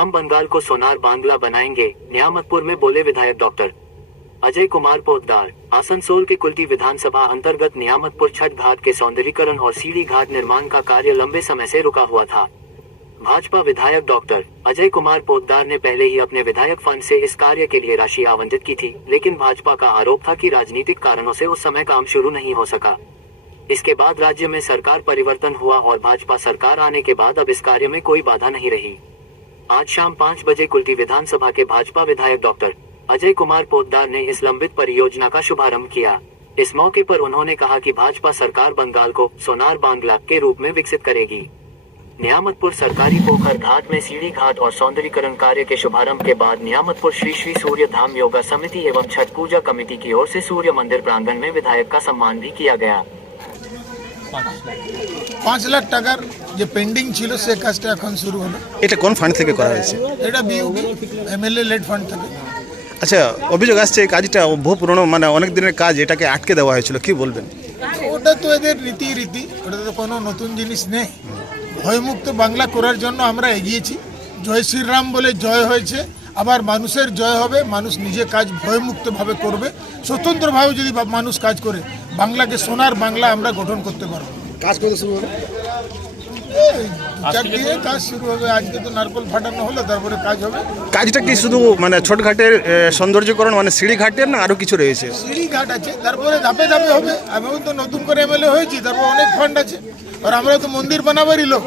हम बंगाल को सोनार बांग्ला बनाएंगे, न्यामतपुर में बोले विधायक डॉक्टर अजय कुमार पोद्दार। आसनसोल के कुल्टी विधानसभा अंतर्गत न्यामतपुर छठ घाट के सौंदर्यीकरण और सीढ़ी घाट निर्माण का कार्य लंबे समय से रुका हुआ था। भाजपा विधायक डॉक्टर अजय कुमार पोद्दार ने पहले ही अपने विधायक फंड से इस कार्य के लिए राशि आवंटित की थी, लेकिन भाजपा का आरोप था कि राजनीतिक कारणों से उस समय काम शुरू नहीं हो सका। इसके बाद राज्य में सरकार परिवर्तन हुआ और भाजपा सरकार आने के बाद अब इस कार्य में कोई बाधा नहीं रही। आज शाम 5 बजे कुल्टी विधानसभा के भाजपा विधायक डॉक्टर अजय कुमार पोद्दार ने इस लंबित परियोजना का शुभारंभ किया। इस मौके पर उन्होंने कहा कि भाजपा सरकार बंगाल को सोनार बांग्ला के रूप में विकसित करेगी। न्यामतपुर सरकारी पोखर घाट में सीढ़ी घाट और सौंदर्यीकरण कार्य के शुभारंभ के बाद न्यामतपुर श्री श्री सूर्य धाम योगा समिति एवं छठ पूजा कमेटी की ओर से सूर्य मंदिर प्रांगण में विधायक का सम्मान भी किया गया। 5 লাখ টাকার যে পেন্ডিং ছিল সে কাজটা এখন শুরু হলো। এটা কোন ফান্ড থেকে করা হয়েছে? এটা বিউবি এমএলএ লেড ফান্ড থেকে। আচ্ছা, অভিযোগ আসছে এই কাজটা বহু পুরনো, মানে অনেক দিনের কাজ, এটাকে আটকে দেওয়া হয়েছিল, কি বলবেন? ওটা তো এদের রীতি, ওটা তো কোনো নতুন জিনিস নেই। ভয়মুক্ত বাংলা করার জন্য আমরা এগিয়েছি। জয় শ্রীরাম বলে জয় হয়েছে, আবার মানুষের জয় হবে। মানুষ নিজে কাজ ভয়মুক্তভাবে করবে, স্বতন্ত্রভাবে যদি মানুষ কাজ করে বাংলাকে সোনার বাংলা আমরা গঠন করতে পারবো। কাজ কত শুরু হবে? কাজ শুরু হবে। আজকে তো নারকল ফাটানো হলো, তারপরে কাজ হবে। কাজটা কি শুধু মানে ছোটঘাটের সৌন্দর্যকরণ, মানে সিঁড়ি ঘাটের, না আরো কিছু রয়েছে? সিঁড়ি ঘাট আছে, তারপরে ধাপে ধাপে হবে। আমিও তো নতুন করে এমএলএ হয়েছি, তারপর অনেক ফান্ড আছে, আর আমরা তো মন্দির বানাবারই লোক।